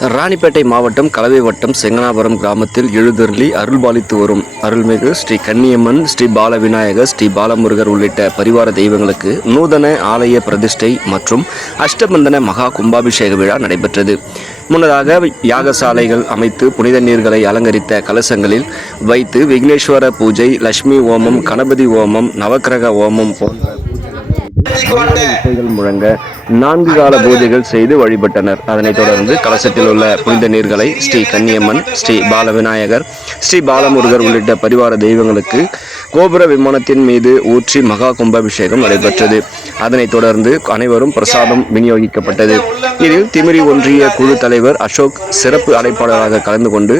ராணிப்பேட்டை மாவட்டம் கலவை வட்டம் செங்கனாபுரம் கிராமத்தில் எழுந்தருளி அருள்பாலித்து வரும் அருள்மிகு ஸ்ரீ கன்னியம்மன், ஸ்ரீ பால விநாயகர், ஸ்ரீ பாலமுருகர் உள்ளிட்ட பரிவார தெய்வங்களுக்கு நூதன ஆலய பிரதிஷ்டை மற்றும் அஷ்டபந்தன மகா கும்பாபிஷேக விழா நடைபெற்றது. முன்னதாக யாகசாலைகள் அமைத்து புனித நீர்களை அலங்கரித்த கலசங்களில் வைத்து விக்னேஸ்வர பூஜை, லட்சுமி ஓமம், கணபதி ஓமம், நவக்கிரக ஓமம் போன்ற இசைகள் முழங்க 4 கால பூஜைகள் செய்து வழிபட்டனர். அதனைத் தொடர்ந்து கலசத்தில் உள்ள புனித நீர்களை ஸ்ரீ கன்னியம்மன், ஸ்ரீ பால விநாயகர், ஸ்ரீ பாலமுருகர் உள்ளிட்ட பரிவார தெய்வங்களுக்கு கோபுர விமானத்தின் மீது ஊற்றி மகா கும்பாபிஷேகம் நடைபெற்றது. அதனைத் தொடர்ந்து அனைவரும் பிரசாதம் விநியோகிக்கப்பட்டது. இதில் திமிரி ஒன்றிய குழு தலைவர் அசோக் சிறப்பு அழைப்பாளராக கலந்து கொண்டு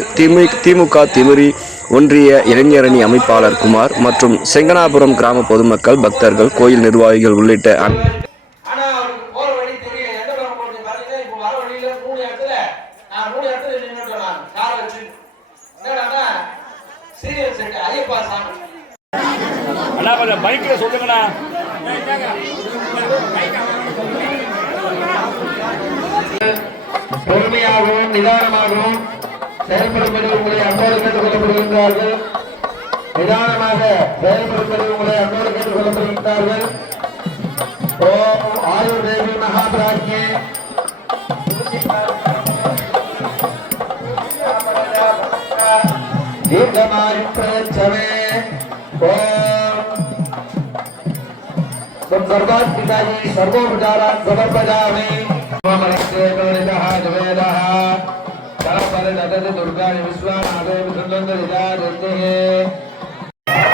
திமுக திமிரி ஒன்றிய இளைஞரணி அமைப்பாளர் குமார் மற்றும் செங்கனாபுரம் கிராம பொதுமக்கள், பக்தர்கள், கோயில் நிர்வாகிகள் உள்ளிட்ட பொறுமையாகவும் நிதானமாகவும் செயல்படும்படி உங்களை அன்போடு கேட்டுக் கொள்ளப்படுகின்றார்கள். நிதானமாக செயல்படும்படி உங்களை அன்போடு கேட்டுக் கொள்ளப்படுகின்றார்கள். ஓம் ஆயுர் தேவி மகாபிராஜ்யே தீர்க்கமாயு பிரயச்சமே. ஓம் சர்வாத்மிகாயி சர்வோபச்சாரான் சமர்ப்பயாமி.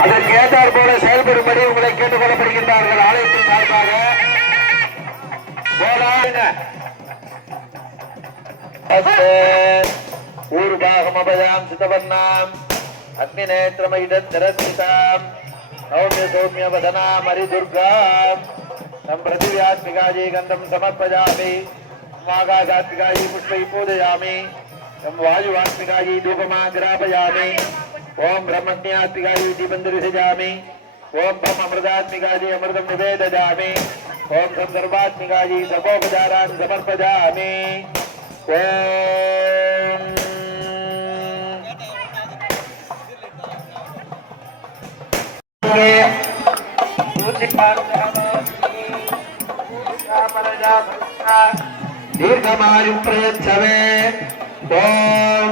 அதற்கேற்றார் போல செயல்படும்படி உங்களை கேட்டுக் கொள்ளப்படுகின்றார்கள். ஆலயத்தின் சார்பாக ஊர்பாகம் அபயாம் சிதவர்ணாம் அக்னிநேத்திரமயிடத்திரஸ்மிதாம் சௌமிய சௌமிய வதனாம் ஹரிதுர்காம் தம் பிருத்திவியாத்மிகாயை கந்தம் சமர்ப்பயாமி. ஆகாசாத்மிகாயை புஷ்பை பூஜயாமி. தம் வாயுவாத்மிகாயை தூபமாகிராபயாமி. ஓம் பிரம்மண்யாத்மிகாயை தீபம் தரிசயாமி. ஓம் பம் அமிர்தாத்மிகாயை அமிர்தம் நிவேதயாமி. ஓம் சம் சர்வாத்மிகாயை சர்வோபச்சாரான் சமர்ப்பயாமி. ஓம் दीर्घमायु प्रयच्छवे. ओम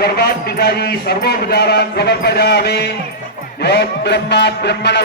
सर्वात्मिकायै सर्वोपचारान् समर्पयामि. यो ब्रह्मा ब्रह्मण